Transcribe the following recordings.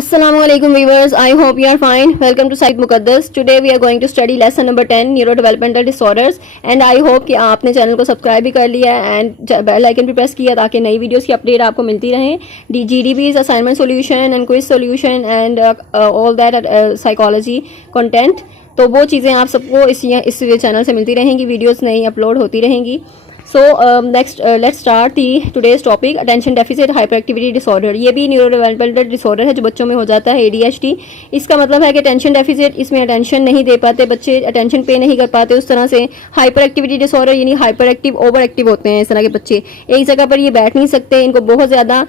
Assalamualaikum viewers, I hope you are fine. Welcome to Said Muqaddas. Today we are going to study lesson number 10 neurodevelopmental disorders and I hope कि आपने channel को subscribe भी कर लिया है and bell icon भी press किया ताकि नई वीडियोस की अपडेट आपको मिलती रहे. GDB's assignment solution and quiz solution and all that psychology content, तो वो चीज़ें आप सबको इस चैनल से मिलती रहेंगी, वीडियोस नई अपलोड होती रहेंगी. So next let's start the today's topic attention deficit hyperactivity disorder. ये भी न्यूरो डेवलपमेंटल डिसऑर्डर है जो बच्चों में हो जाता है, ADHD. इसका मतलब है कि अटेंशन डेफिसिट, इसमें अटेंशन नहीं दे पाते बच्चे, अटेंशन पे नहीं कर पाते उस तरह से. हाइपर एक्टिविटी डिसऑर्डर यानी हाइपर एक्टिव ओवर एक्टिव होते हैं इस तरह के बच्चे. एक जगह पर ये बैठ नहीं सकते, इनको बहुत ज़्यादा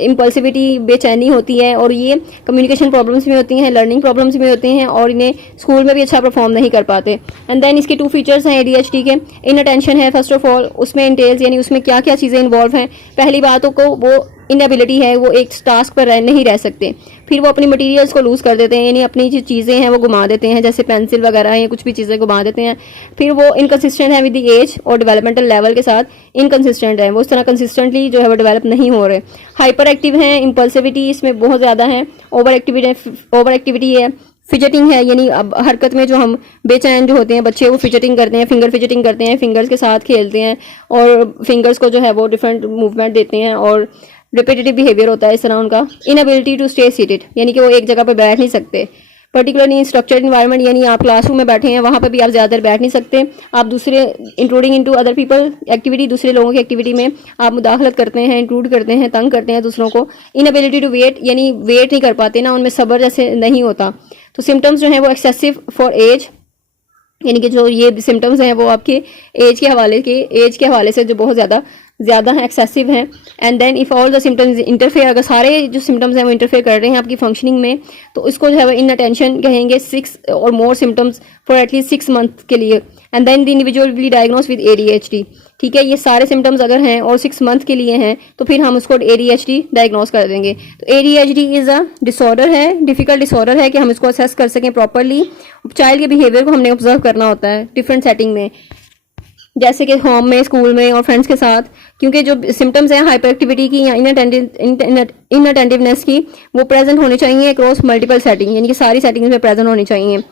इम्पल्सिविटी बेचैनी होती है और ये कम्युनिकेशन प्रॉब्लम्स में होती हैं, लर्निंग प्रॉब्लम्स में होते हैं और इन्हें स्कूल में भी अच्छा परफॉर्म नहीं कर पाते. एंड देन इसके 2 फीचर्स हैं ADHD के. इन अटेंशन है फर्स्ट ऑफ ऑल, उसमें इंटेल्स यानी उसमें क्या क्या चीज़ें इन्वॉल्व हैं. पहली बातों को वो इनएबिलिटी है, वो एक टास्क पर नहीं रह सकते. फिर वो अपनी मटेरियल्स को लूज़ कर देते हैं यानी अपनी जो चीज़ें हैं वो घुमा देते हैं, जैसे पेंसिल वगैरह या कुछ भी चीज़ें घुमा देते हैं. फिर वो इनकंसिस्टेंट है विद द एज और डेवलपमेंटल लेवल के साथ इनकंसिस्टेंट है, वो उस तरह कंसिस्टेंटली जो है वो डेवलप नहीं हो रहे. हाइपर एक्टिव हैं, इम्पल्सिविटी इसमें बहुत ज़्यादा है, ओवर एक्टिविटी है, फिजटिंग है यानी अब हरकत में जो हम बेचैन जो होते हैं बच्चे वो फिजटिंग करते हैं, फिंगर फिजटिंग करते हैं, फिंगर्स के साथ खेलते हैं और फिंगर्स को जो है वो डिफरेंट मूवमेंट देते हैं और रिपीटेटिव बिहेवियर होता है इस तरह उनका. इनएबिलिटी टू स्टे सीटेड यानी कि वो एक जगह पर बैठ नहीं सकते. पर्टिकुलरली स्ट्रक्चर्ड इन्वायरमेंट यानी आप क्लासरूम में बैठे हैं वहाँ पर भी आप ज़्यादातर बैठ नहीं सकते. आप दूसरे including into other people activity, दूसरे लोगों की एक्टिविटी में आप मुदाखलत करते हैं, इंक्लूड करते हैं, तंग करते हैं दूसरों को. इनएबिलिटी टू वेट यानी वेट नहीं कर पाते ना, उनमें सब्र जैसे नहीं होता. तो सिम्टम्स जो हैं वो एक्सेसिव फॉर एज यानी कि जो ये सिम्टम्स हैं वो आपके एज के हवाले से जो बहुत ज़्यादा हैं, एक्सेसिव हैं. And then if all the symptoms interfere, अगर सारे जो सिम्टम्स हैं वो इंटरफेयर कर रहे हैं आपकी फंक्शनिंग में, तो इसको जो है वो इन अटेंशन कहेंगे. 6 और more symptoms for at least 6 month के लिए. And then the individual will diagnose with ADHD. ठीक है, ये सारे सिम्टम्स अगर हैं और 6 मंथ के लिए हैं तो फिर हम उसको ADHD डायग्नोज कर देंगे. तो ADHD इज़ अ डिसऑर्डर है, डिफिकल्ट डिसऑर्डर है कि हम इसको असेस कर सकें प्रॉपरली. चाइल्ड के बिहेवियर को हमने ऑब्जर्व करना होता है डिफरेंट सेटिंग में, जैसे कि होम में, स्कूल में और फ्रेंड्स के साथ, क्योंकि जो सिम्टम्स हैं हाइपर एक्टिविटी की या इनअटेंटिवनेस की वो प्रेजेंट होने चाहिए अक्रॉस मल्टीपल सेटिंग यानी कि सारी सेटिंग्स में प्रेजेंट होनी चाहिए.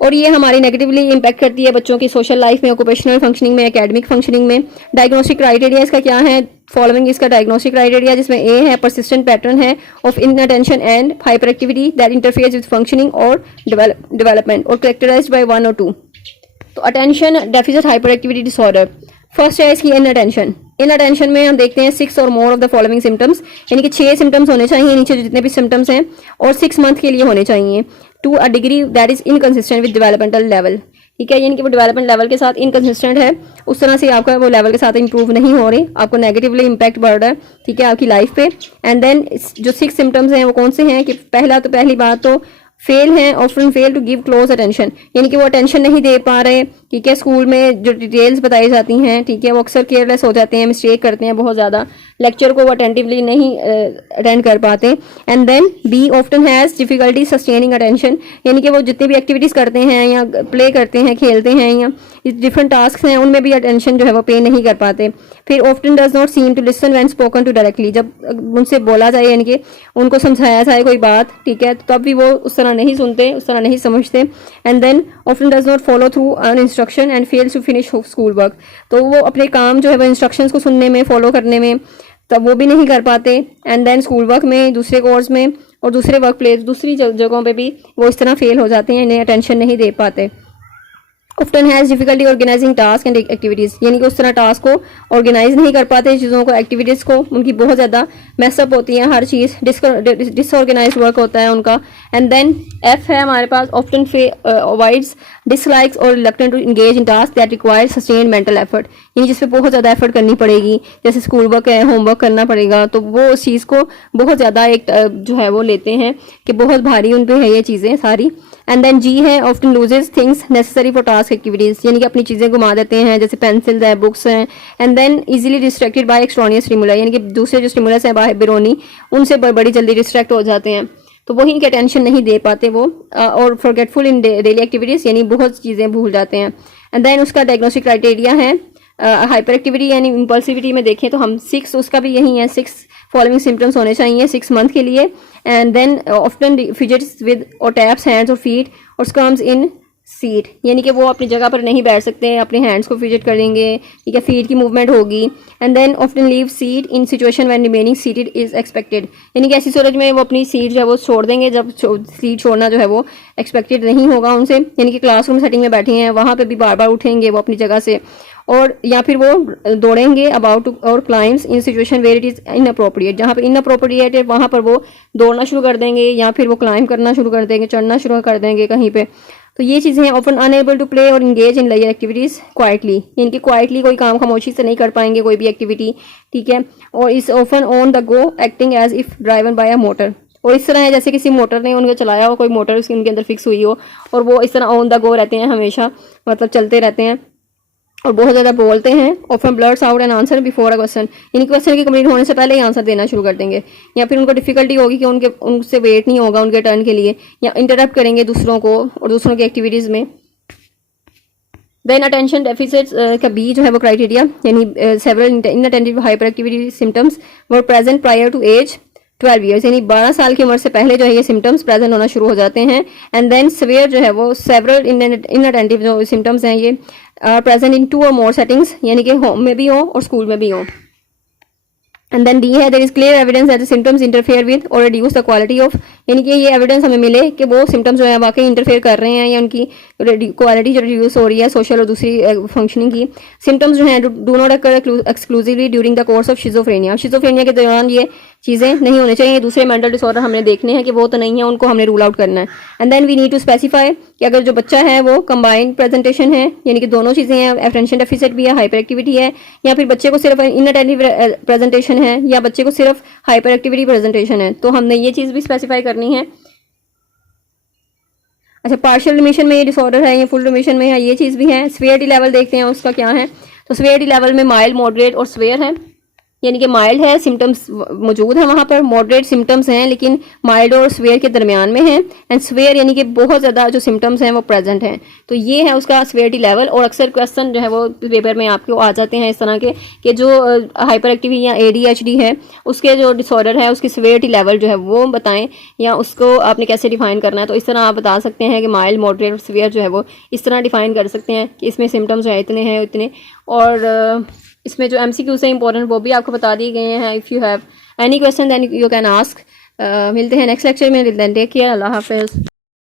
और ये हमारी नेगेटिवली इम्पैक्ट करती है बच्चों की सोशल लाइफ में, ऑक्यूपेशनल फंक्शनिंग में, एकेडमिक फंक्शनिंग में. डायग्नोस्टिक क्राइटेरिया इसका क्या है? फॉलोइंग इसका डायग्नोस्टिक क्राइटेरिया, जिसमें A है परसिस्टेंट पैटर्न है of inattention and hyperactivity that interferes with functioning और डेवलपमेंट और कैरेक्टराइज्ड बाय 1 और 2. तो attention deficit hyperactivity disorder, first है इसकी इनअटेंशन. इनअटेंशन में हम देखते हैं 6 और more of the following symptoms यानी कि 6 सिम्टम्स होने चाहिए नीचे जितने भी सिम्टम्स हैं और 6 मंथ के लिए होने चाहिए. To a degree that is inconsistent with developmental level. ठीक है, यानी कि वो डेवलपमेंट लेवल के साथ इनकंसिस्टेंट है, उस तरह से आपका वो लेवल के साथ इंप्रूव नहीं हो रही, आपको नेगेटिवली इम्पैक्ट बढ़ रहा है. ठीक है, आपकी लाइफ पे. एंड देन जो 6 सिम्टम्स हैं वो कौन से हैं कि पहली बात तो फेल हैं, often fail to give close attention यानी कि वो अटेंशन नहीं दे पा रहे. ठीक है, स्कूल में जो डिटेल्स बताई जाती हैं, ठीक है, वो अक्सर केयरलेस हो जाते हैं, मिस्टेक करते हैं बहुत ज़्यादा, लेक्चर को वो अटेंटिवली नहीं अटेंड कर पाते. And then B often has difficulty sustaining attention यानी कि वो जितनी भी एक्टिविटीज़ करते हैं या प्ले करते हैं, खेलते हैं या डिफरेंट टास्क हैं उनमें भी अटेंशन जो है वो पे नहीं कर पाते. फिर often does not seem to listen when spoken to directly, जब उनसे बोला जाए यानी कि उनको समझाया जाए कोई बात, ठीक है, तब भी वो उस तरह नहीं सुनते, उस तरह नहीं समझते. And then often does not follow through on instruction and fails to finish school work, तो वो अपने काम जो है वो इंस्ट्रक्शंस को सुनने में, फॉलो करने में तब वो भी नहीं कर पाते. एंड देन स्कूल वर्क में, दूसरे कोर्स में और दूसरे वर्क प्लेस, दूसरी जगहों पे भी वो इस तरह फेल हो जाते हैं, इन्हें अटेंशन नहीं दे पाते. Often has difficulty organising task and activities यानी कि उस तरह टास्क को ऑर्गेनाइज नहीं कर पाते, चीज़ों को, एक्टिविटीज़ को, उनकी बहुत ज़्यादा मैसअप होती है, हर चीज़ डिसऑर्गेनाइज वर्क होता है उनका. एंड देन F है हमारे पास, ऑफ्टन अवॉइड्स, डिसलाइक्स और reluctant to engage in task that require sustain mental effort यानी जिसपे बहुत ज़्यादा एफर्ट करनी पड़ेगी, जैसे स्कूल वर्क है, होमवर्क करना पड़ेगा, तो वो उस चीज़ को बहुत ज़्यादा एक जो है वो लेते हैं कि बहुत भारी उन पे है ये चीज़ें सारी. एंड देन G है, often loses things necessary for task activities यानी कि अपनी चीज़ें घुमा देते हैं, जैसे पेंसिल्स है, बुक्स हैं. And then easily distracted by extraneous stimulus यानी कि दूसरे जो स्टिमुलस हैं बाहर बिरोनी, उनसे बड़ी जल्दी डिस्ट्रैक्ट हो जाते हैं, तो वही की अटेंशन नहीं दे पाते वो. और फॉरगेटफुल इन डेली एक्टिविटीज़ यानी बहुत चीज़ें भूल जाते हैं. एंड देन उसका डायग्नोस्टिक क्राइटेरिया है हाइपर एक्टिविटी यानी इम्पल्सिविटी में देखें तो हम 6, उसका भी यही है, 6 फॉलोइंग सिम्टम्स होने चाहिए 6 मंथ के लिए। एंड देन ऑफ्टन फिजिट्स विद और टैप्स हैंड्स और फीट और स्क्रम्स इन सीट, यानी कि वो अपनी जगह पर नहीं बैठ सकते, अपने हैंड्स को फिजिट करेंगे, ठीक है, फीट की मूवमेंट होगी। And then often leave seat in situation when remaining seated is expected, यानी कि ऐसी सूरत में वो अपनी सीट जो है वो छोड़ देंगे जब सीट छोड़ना जो है वो एक्सपेक्टेड नहीं होगा उनसे, यानी कि क्लासरूम सेटिंग में बैठे हैं वहाँ पे भी बार बार उठेंगे वो अपनी जगह से, और या फिर वो दौड़ेंगे अबाउट और climbs in situation where it is inappropriate, जहाँ पे इनअप्रोप्रिएट है वहाँ पर वो दौड़ना शुरू कर देंगे या फिर वो क्लाइम करना शुरू कर देंगे, चढ़ना शुरू कर देंगे कहीं पे। तो ये चीज़ें हैं। ऑफन अनएबल टू प्ले और engage in leisure activities quietly, इनकी क्वाइटली कोई काम खामोशी से नहीं कर पाएंगे कोई भी एक्टिविटी, ठीक है। और इस often on the go acting as if driven by a motor, और इस तरह है जैसे किसी मोटर ने उनको चलाया हो, कोई मोटर उनके अंदर फिक्स हुई हो और वो इस तरह ऑन द गो रहते हैं हमेशा, मतलब चलते रहते हैं और बहुत ज़्यादा बोलते हैं। Often blurts out an answer before a question, यानी क्वेश्चन की कंप्लीट होने से पहले ही आंसर देना शुरू कर देंगे, या फिर उनको डिफिकल्टी होगी कि उनसे वेट नहीं होगा उनके टर्न के लिए, या इंटरप्ट करेंगे दूसरों को और दूसरों की एक्टिविटीज़ में। देन अटेंशन डेफिसिट्स का बी जो है वो क्राइटेरिया, यानी several inattentive hyperactivity symptoms were present prior to age 12 years, यानी 12 साल की उम्र से पहले जो है ये सिम्टम्स प्रेजेंट होना शुरू हो जाते हैं। एंड देन सवेयर जो है वो सेवरल इनअटेंटिव जो सिम्टम्स हैं ये प्रेजेंट इन 2 और मोर सेटिंग्स, यानी कि होम में भी हो और स्कूल में भी हो। एंड देन डी है there is clear evidence that the symptoms interfere with और रिड्यूस द क्वालिटी ऑफ, यानी कि ये एविडेंस हमें मिले कि वो सिम्टम्स जो है वाकई इंटरफेयर कर रहे हैं या उनकी क्वालिटी जो रिड्यूस हो रही है सोशल और दूसरी फंक्शनिंग की। सिम्टम्स जो है do not occur exclusively during the course of schizophrenia, schizophrenia के दौरान ये चीज़ें नहीं होनी चाहिए। दूसरे मेंटल डिसऑर्डर हमने देखने हैं कि वो तो नहीं है, उनको हमने रूल आउट करना है। And then we need to specify कि अगर जो बच्चा है वो कंबाइंड प्रेजेंटेशन है, यानी कि दोनों चीज़ें हैं, अटेंशन डेफिसिट भी है, हाइपर एक्टिविटी है, या फिर बच्चे को सिर्फ इनअटेंटिव प्रेजेंटेशन है, या बच्चे को सिर्फ हाइपर एक्टिविटी प्रेजेंटेशन है, तो हमने ये चीज़ भी स्पेसिफाई करनी है। अच्छा, पार्शियल रिमिशन में ये डिसऑर्डर है या फुल रिमिशन में है, ये चीज़ भी है। स्वेयरिटी लेवल देखते हैं उसका क्या है, तो स्वेयरिटी लेवल में माइल्ड, मॉडरेट और स्वेयर है, यानी कि माइल्ड है, सिम्टम्स मौजूद है वहाँ पर, मॉडरेट सिम्टम्स हैं लेकिन माइल्ड और स्वेयर के दरमियान में है, एंड स्वेयर यानी कि बहुत ज़्यादा जो सिम्टम्स हैं वो प्रेजेंट हैं। तो ये है उसका स्वेयरिटी लेवल। और अक्सर क्वेश्चन जो है वो पेपर में आपको आ जाते हैं इस तरह के कि जो हाइपर एक्टिविटी या ADHD है उसके जो डिसऑर्डर है उसकी स्वेयरिटी लेवल जो है वो बताएं, या उसको आपने कैसे डिफाइन करना है। तो इस तरह आप बता सकते हैं कि माइल्ड, मॉडरेट और स्वेयर जो है वो इस तरह डिफाइन कर सकते हैं कि इसमें सिम्टम्स जो है इतने हैं इतने। और इसमें जो MCQ से इंपॉर्टेंट वो भी आपको बता दिए गए हैं। If you have any question then you can ask. मिलते हैं नेक्स्ट लेक्चर में। टेक केयर, अल्लाह हाफिज़।